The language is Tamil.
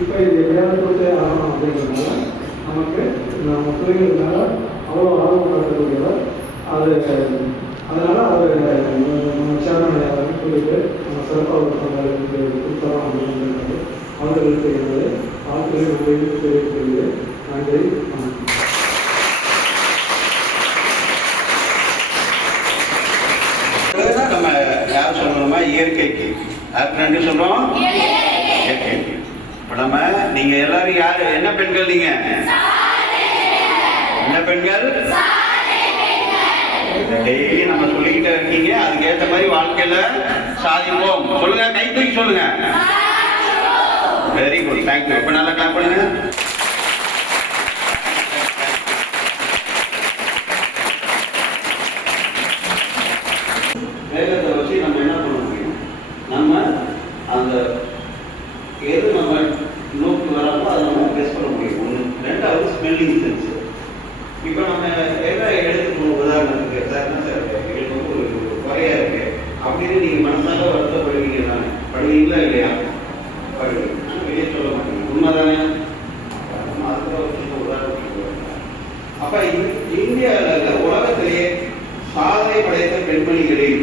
இப்போ இது எப்படியாவது கொடுத்தே ஆகணும் அப்படின்றதுனால நமக்கு நம்ம பிள்ளைகள் மேலே அவ்வளோ ஆர்வம் காட்டக்கூடியவர். அது அதனால அவர் நம்ம சேர்மன் யாரும் சொல்லிட்டு நம்ம சிறப்பாக ஒருத்தவங்களுக்கு கொடுத்தோம் அப்படின்றது அவர்களுக்கு எனது வாழ்த்துக்களை நன்றியை தெரிவித்துள்ளது நன்றி வணக்கம். நம்ம யார் சொல்லணுமா? இயற்கைக்கு. யாருக்கு நன்றி சொல்றோம்? இயற்கைக்கு. நம்ம நீங்க எல்லாரும் யாரு? என்ன பெண்கள் நீங்க? என்ன பெண்கள்? டெய்லி நம்ம சொல்லிக்கிட்டே இருக்கீங்க. அதுக்கு ஏத்த மாதிரி வாழ்க்கையில சாதிப்போம். சொல்லுங்க கை தூக்கி சொல்லுங்க. வெரி குட் தேங்க்யூ இப்போ நல்லா கிளாப் பண்ணுங்க. வேகத்தை வச்சு நம்ம என்ன பண்ண முடியும்? நம்ம அந்த எது நம்ம அதை பண்ண முடியும். ஒன்று ரெண்டாவது ஸ்மெல்லிங் சென்ஸ் இப்போ நம்ம என்ன எடுத்துக்கணும்? உதாரணத்துக்கு சார் எங்களுக்கு வந்து ஒரு குறையா இருக்கு. அப்படின்னு நீங்கள் மனசால வருத்தப்படுவீங்க தானே? படுவீங்களா இல்லையா? படுவீங்க. வெளியே சொல்ல மாட்டீங்க. உண்மைதானே? அப்ப இந்தியாவில் உலகத்திலேயே சாதனை படைத்த பெண்மணிகளில்